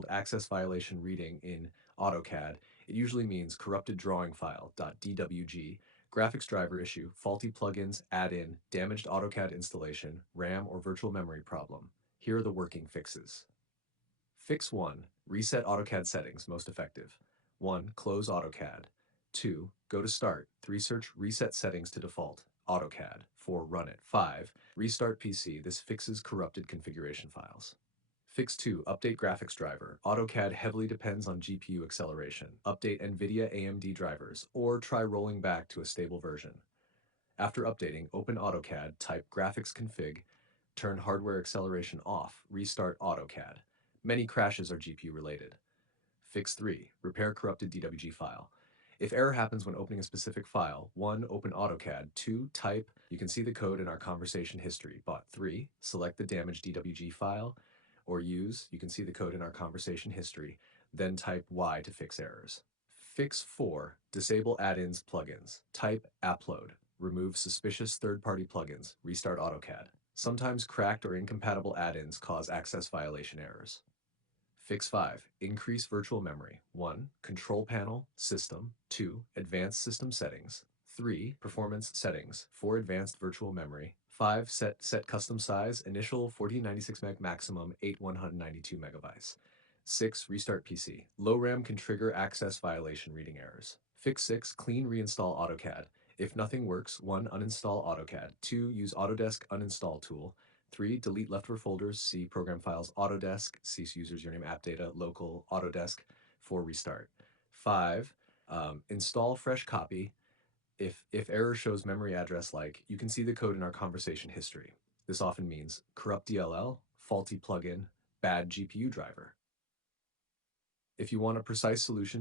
titled Access Violation Reading in AutoCAD, it usually means corrupted drawing file .dwg, graphics driver issue, faulty plugins, add-in, damaged AutoCAD installation, RAM or virtual memory problem. Here are the working fixes. Fix 1. Reset AutoCAD settings, most effective. 1. Close AutoCAD. 2. Go to Start. 3. Search Reset Settings to Default. AutoCAD. 4. Run it. 5. Restart PC. This fixes corrupted configuration files. Fix 2. Update graphics driver. AutoCAD heavily depends on GPU acceleration. Update NVIDIA AMD drivers, or try rolling back to a stable version. After updating, open AutoCAD, type graphics config, turn hardware acceleration off, restart AutoCAD. Many crashes are GPU related. Fix 3. Repair corrupted DWG file. If error happens when opening a specific file, 1. Open AutoCAD. 2. Type, you can see the code in our conversation history. 3. Select the damaged DWG file, or use, you can see the code in our conversation history, then type Y to fix errors. Fix 4. Disable add-ins plugins. Type upload. Remove suspicious third-party plugins. Restart AutoCAD. Sometimes cracked or incompatible add-ins cause access violation errors. Fix 5. Increase virtual memory. 1. Control panel, system. 2. Advanced system settings. 3. Performance settings. 4. Advanced virtual memory. 5. Set custom size. Initial 1496 meg, maximum 8192 megabytes. 6. Restart PC. Low RAM can trigger access violation reading errors. Fix 6. Clean reinstall AutoCAD. If nothing works, 1. Uninstall AutoCAD. 2. Use Autodesk uninstall tool. 3. Delete leftover folders. See program files Autodesk. Cease users username app data local Autodesk. 4. Restart. 5. Install fresh copy. If error shows memory address like, you can see the code in our conversation history. This often means corrupt DLL, faulty plugin, bad GPU driver. If you want a precise solution